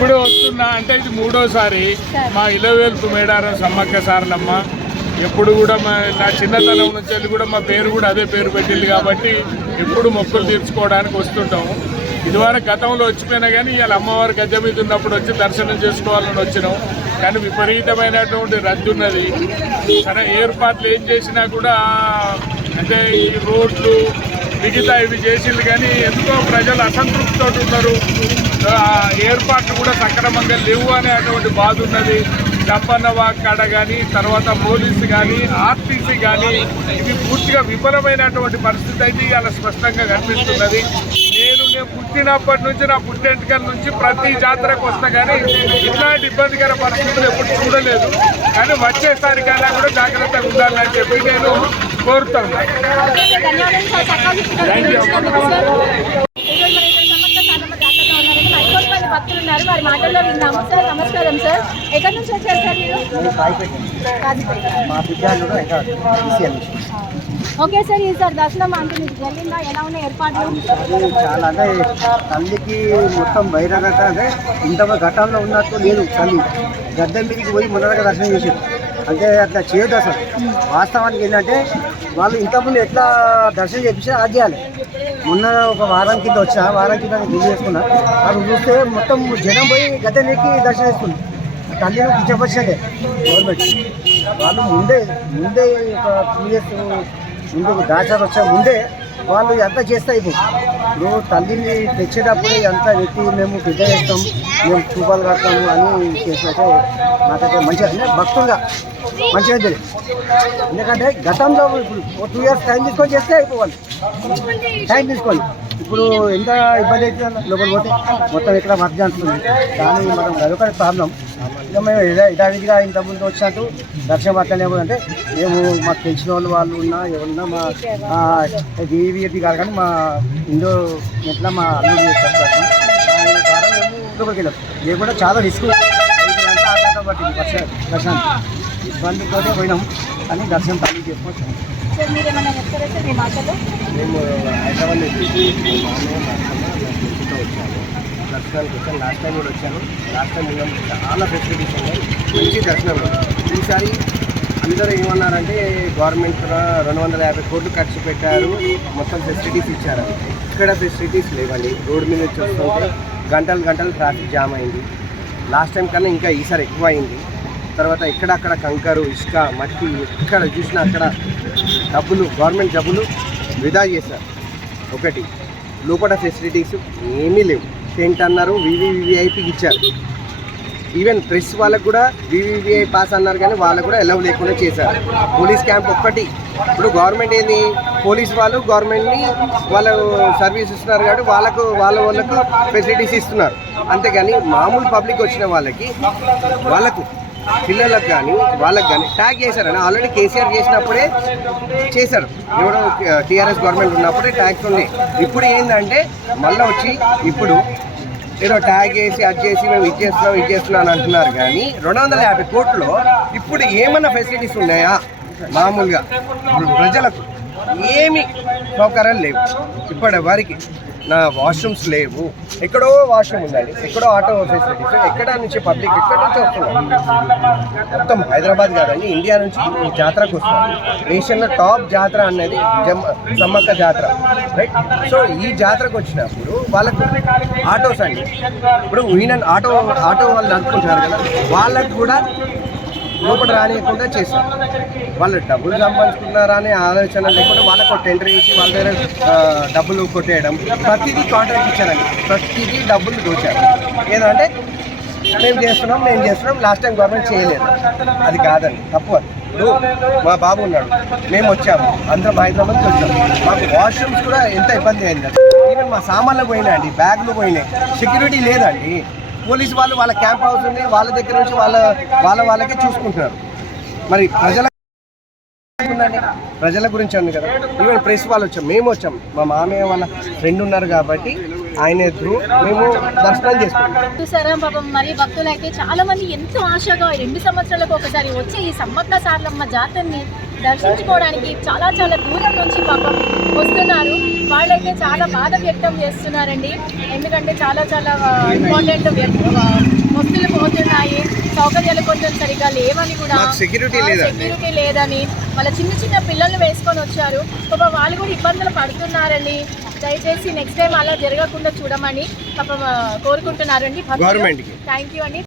చెప్తున్నా అంటే ఇది మూడోసారి మా ఇలవేల్పు మేడారం సమ్మక్క సారలమ్మ. ఎప్పుడు కూడా మా నా చిన్నతనం నుంచి కూడా మా పేరు కూడా అదే పేరు పెట్టింది కాబట్టి ఎప్పుడు మొక్కులు తీర్చుకోవడానికి వస్తుంటాము ఇదివరకు గతంలో వచ్చిపోయినా కానీ ఇవాళ అమ్మవారి గద్దె మీద ఉన్నప్పుడు వచ్చి దర్శనం చేసుకోవాలని వచ్చినాం. కానీ విపరీతమైనటువంటి రద్దు ఉన్నది. సరే ఏర్పాట్లు ఏం చేసినా కూడా అంటే ఈ రోడ్లు మిగతా ఇవి చేసింది కానీ ఎందుకో ప్రజలు అసంతృప్తితో ఉన్నారు. ఏర్పాట్లు కూడా సక్రమంగా లేవు అనేటువంటి బాధ ఉన్నది. డబ్బన్న వాక్ కాడ కానీ తర్వాత పోలీసు కానీ ఆర్టీసీ కానీ ఇవి పూర్తిగా విఫలమైనటువంటి పరిస్థితి అయితే ఇవాళ స్పష్టంగా కనిపిస్తున్నది. నేను నేను పుట్టినప్పటి నుంచి నా పుట్టెంటికల నుంచి ప్రతి జాతరకు వస్తా కానీ ఇట్లాంటి ఇబ్బందికర పరిస్థితులు ఎప్పుడు చూడలేదు. కానీ వచ్చేసారి కన్నా కూడా జాగ్రత్తగా ఉండాలని చెప్పి నేను కోరుతా. భక్తులు ఉన్నారు వారి మాటల్లో సార్ నమస్కారం సార్ ఎక్కడి నుంచి వచ్చారు మీరు ఓకే సార్ ఈ సార్ దర్శనం అంటే మీకు జరిగిందా? ఎలా ఉన్నాయి ఏర్పాట్లు? చాలా అంటే తల్లికి మొత్తం బహిరంగత అంటే ఇంత ఘటనలో ఉన్నట్టు లేదు తల్లి. గద్దె మీదకి పోయి మొదటగా దర్శనం చేసారు అంటే అట్లా చేయదు అసలు. వాస్తవానికి ఏంటంటే వాళ్ళు ఇంతకుముందు ఎట్లా దర్శనం చేపించి అది చేయాలి. మొన్న ఒక వారం కింద వచ్చా వారం కింద గురి చేసుకున్నా. అది చూస్తే మొత్తం జనం పోయి గద్దె మీదకి దర్శనం చేసుకుంది తల్లిని కించపరిచినదే గవర్నమెంట్. వాళ్ళు ముందే ముందే ఒక టూ ఇయర్స్ ముందు దాచారు వచ్చే ముందే వాళ్ళు ఎంత చేస్తే ఇప్పుడు? తల్లిని తెచ్చేటప్పుడు ఎంత ఎత్తి మేము పెద్ద చేస్తాం మేము చూపాలు కడతాము అని చేసినట్టే నాకైతే మంచిగా అంటే భక్తులుగా మంచిగా తెలియదు ఎందుకంటే గతంలో ఇప్పుడు టూ ఇయర్స్ టైం తీసుకొని చేస్తే అయిపోవాలి. టైం తీసుకోండి ఇప్పుడు ఎంత ఇబ్బంది అవుతుంది లోపల పోతే మొత్తం ఇక్కడ వర్క్ అంటుంది కానీ మనం అదొకటి ప్రాబ్లం. ఇక మేము యథా- యథావిధిగా ఇంతకుముందు వచ్చినట్టు దర్శనం అట్లనే కూడా అంటే మేము మాకు తెలిసిన వాళ్ళు వాళ్ళు ఉన్నా ఎవరున్నా మా వీవీఎపీ కాదు కానీ మా ఇండో ఎట్లా మా అల్లుడు చేస్తారు లోపలికి వెళ్ళాం. లేకుండా చాలా రిస్క్. ఐదు పట్టింది దర్శనం ఇబ్బంది పోతే పోయినాం. కానీ దర్శనం తల్లి చేసుకోవచ్చు సార్ సార్ మీ మాటల్లో మేము హైదరాబాద్ నుంచి మా మామయ్య వచ్చాము. దర్శనానికి వచ్చాను లాస్ట్ టైం కూడా వచ్చాను లాస్ట్ టైం ఉన్నాం చాలా ఫెసిలిటీస్ ఉన్నాయి. మంచి దర్శనం ఈసారి అందరూ ఏమన్నారంటే గవర్నమెంట్ కూడా రెండు వందల యాభై కోట్లు ఖర్చు పెట్టారు. మొత్తం ఫెసిలిటీస్ ఇచ్చారు. ఇక్కడ ఫెసిలిటీస్ లేవండి. రోడ్డు మీద వచ్చి గంటలు గంటలు ట్రాఫిక్ జామ్ అయింది. లాస్ట్ టైం కన్నా ఇంకా ఈసారి ఎక్కువ అయింది. తర్వాత ఎక్కడక్కడ కంకరు ఇసుక మట్టి ఎక్కడ చూసినా అక్కడ డబ్బులు గవర్నమెంట్ డబ్బులు వృధా చేశారు. ఒకటి లోపల ఫెసిలిటీస్ ఏమీ లేవు. టెంట్ అన్నారు వివివిఐపికి ఇచ్చారు. ఈవెన్ ప్రెస్ వాళ్ళకు కూడా వివివిఐ పాస్ అన్నారు కానీ వాళ్ళకు కూడా ఎలవ్ లేకుండా చేశారు. పోలీస్ క్యాంప్ ఒక్కటి. ఇప్పుడు గవర్నమెంట్ ఏంది? పోలీస్ వాళ్ళు గవర్నమెంట్ని వాళ్ళు సర్వీస్ ఇస్తున్నారు కాబట్టి వాళ్ళకు వాళ్ళ వాళ్ళకు ఫెసిలిటీస్ ఇస్తున్నారు. అంతేగాని మామూలు పబ్లిక్ వచ్చిన వాళ్ళకి వాళ్ళకు పిల్లలకు కానీ వాళ్ళకి కానీ ట్యాగ్ చేశారని ఆల్రెడీ కేసీఆర్ చేసినప్పుడే చేశారు. ఎవడో టీఆర్ఎస్ గవర్నమెంట్ ఉన్నప్పుడే ట్యాగ్స్ ఉన్నాయి. ఇప్పుడు ఏంటంటే మళ్ళీ వచ్చి ఇప్పుడు ఏదో ట్యాగ్ చేసి అది చేసి మేము ఇది చేస్తున్నాం ఇది చేస్తున్నాం అని అంటున్నారు. కానీ రెండు వందల యాభై కోట్లు ఇప్పుడు ఏమన్నా ఫెసిలిటీస్ ఉన్నాయా? మామూలుగా. ప్రజలకు ఏమి సౌకర్యాలు లేవు. ఇప్పటి వారికి నా వాష్రూమ్స్ లేవు. ఎక్కడో వాష్రూమ్ ఉందండి. ఎక్కడో ఆటో ఫెసిలిటీస్ ఎక్కడ నుంచి పబ్లిక్ ఎక్కడ నుంచి వస్తున్నారు మొత్తం హైదరాబాద్ కాదండి ఇండియా నుంచి ఈ జాతరకు వస్తున్నారు దేశంలో టాప్ జాతర అనేది జమ్మ సమ్మక్క జాతర రైట్ సో ఈ జాతరకు వచ్చినప్పుడు వాళ్ళకు ఆటోస్ అండి. ఇప్పుడు ఈయన ఆటో ఆటో వాళ్ళు నడుపుకుంటారు కదా వాళ్ళకు కూడా లోపల రానియకుండా చేశారు. వాళ్ళు డబ్బులు సంపాదించుకున్నారా అనే ఆలోచన లేకుండా వాళ్ళకు టెండర్ ఇచ్చి వాళ్ళ దగ్గర డబ్బులు కొట్టేయడం ప్రతిదీ కాంట్రాక్ట్ ఇచ్చారండి. ప్రతిదీ డబ్బులు దోచారు. ఏదంటే మేము చేస్తున్నాం మేము చేస్తున్నాం లాస్ట్ టైం గవర్నమెంట్ చేయలేదు. అది కాదండి తప్పు అది. ఇప్పుడు మా బాబు ఉన్నాడు మేము వచ్చాము అందరం హైదరాబాద్కి వచ్చాము మాకు వాష్రూమ్స్ కూడా ఎంత ఇబ్బంది అయిందండి ఈవెన్ మా సామాన్లు పోయినాయండి బ్యాగులు పోయినాయి. సెక్యూరిటీ లేదండి. పోలీస్ వాళ్ళు వాళ్ళ క్యాంప్ హౌస్ ఉంది వాళ్ళ దగ్గర నుంచి వాళ్ళ వాళ్ళ వాళ్ళకే చూసుకుంటున్నారు. మరి ప్రజల ప్రజల గురించి అండి కదా. ఈవెన్ ప్రెస్ వాళ్ళు వచ్చాం మేము వచ్చాం. మా మామయ్య వాళ్ళ ఫ్రెండ్ ఉన్నారు కాబట్టి ఆయన త్రూ మేము దర్శనం చేసుకున్నాం. చూసారా పాపం మరి భక్తులైతే చాలా మంది ఎంతో ఆశగా రెండు సంవత్సరాలకు ఒకసారి వచ్చి ఈ సమ్మక్క సార్లమ్మ జాతరని దర్శించుకోవడానికి చాలా చాలా దూరం నుంచి పాపం వస్తున్నారు. వాళ్ళైతే చాలా బాధ వ్యక్తం చేస్తున్నారండి. ఎందుకంటే చాలా చాలా ఇంపార్టెంట్ వస్తువులు పోతున్నాయి. సౌకర్యాలు కొంచెం సరిగా లేవని కూడా సెక్యూరిటీ సెక్యూరిటీ లేదని వాళ్ళ చిన్న చిన్న పిల్లల్ని వేసుకొని వచ్చారు. ఒక వాళ్ళు కూడా ఇబ్బందులు పడుతున్నారండి. దయచేసి నెక్స్ట్ టైం అలా జరగకుండా చూడమని కోరుకుంటున్నారండి. థ్యాంక్ యూ అండి.